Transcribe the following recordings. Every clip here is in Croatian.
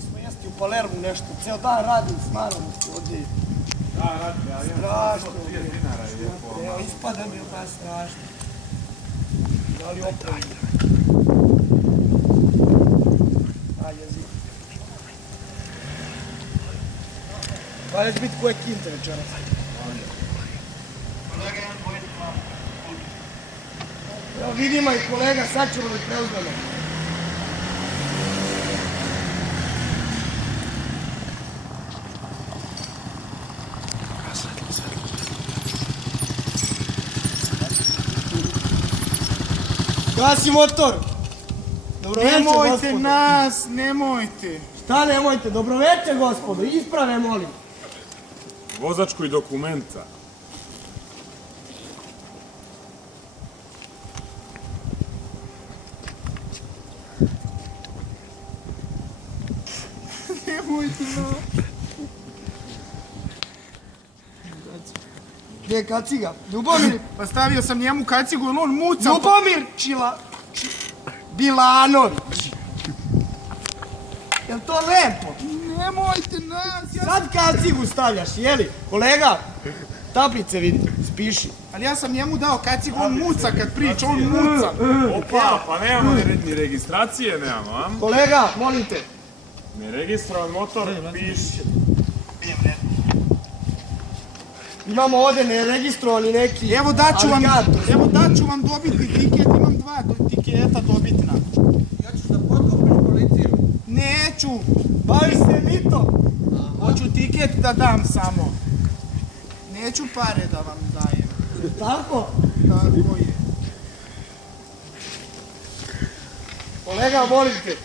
smo jesti u Palermu nešto, ceo dan radim, smaramo se ovdje. Da, radite, ali Strašno. 30 dinara je po... Evo, ispada mi je baš strašno. Da li opravim? A, jezik. Valja će biti koje kinte večeras. Evo vidimo i kolega, sad ćemo da preuzmemo. Gasi motor! Dobroveče, Nemojte gospodo! nas, nemojte. Šta nemojte? Dobroveče, gospodo! Isprave, molim! Vozačku i dokumenta. Nemojte nas. Gdje je kaciga? Ljubomir! Pa stavio sam njemu kacigu, jer on muca. Ljubomir! Bilanović! Jel to lepo? Nemojte nas. Sad kacigu stavljaš, jeli? Kolega, tablice vidi, spiši. Ali ja sam njemu dao kacigu, on muca kad priča, on muca. Opa, pa nemamo ni registracije, nemamo, a? Kolega, molim te. Neregistrovan motor, piši. Imamo ovdje neregistrovani neki Evo daću vam dobitni tiket, imam 2 tiketa dobitna. Ja ću da potkopiš policiju. Neću, Bavi se mitom. hoću tiket da dam samo. Neću pare da vam dajem. Tako? Tako je. Kolega, molim te.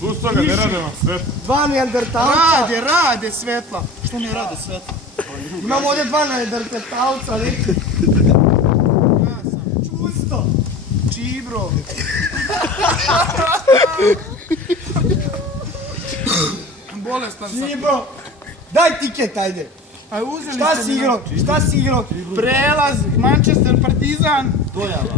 Susto ga ne rade vam sve. Dva neandertalca. Rade svetla. Što ne rade svetla? Imamo ovdje dva neandertalca, neki. Ja sam Čusto. Čibro. Bolestan sam. Čibro. Daj tiket, ajde. A uzeli Šta ste si mi igrao? Šta si igrao? prelaz, Manchester Partizan.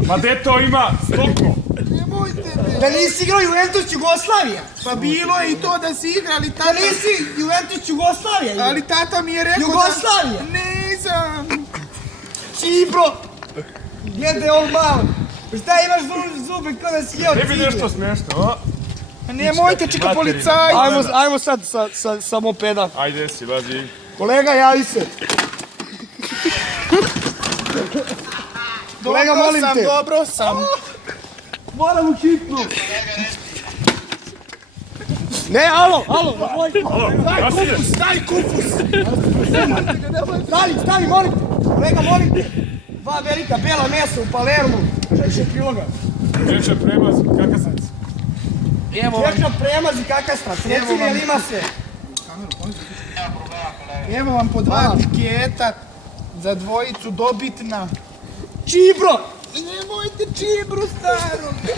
Ma gde to ima? Stoko! Nemojte me. Da nisi igrao Juventus Jugoslavija? Pa bilo je i to da si igrali Da tata. nisi Juventus Jugoslavija igrao? Ali tata mi je rekao Jugoslavija? da... Nisam. Čibro. Gledaj ovo malo. Šta imaš zube kao da si jeo Ne bi cigle? nešto smiješno, a? Nemojte, čeka policaj. Ajmo sad sa mopeda. Ajde si, bazi. Kolega, javi se. Kolega, molim te. Dobro sam. Moram u hitnu. Ne, alo. Daj kupus. Stani, molim te. Kolega, molim te. Dva velika bela mesa u Palermu. 6 kiloga. Kreće premaz, kakasac. Kečap, premaz i kakastrac. Reci mi, jel ima se? Evo vam po 2 tiketa za dvojicu dobitna. Čibro! Nemojte čibru staru.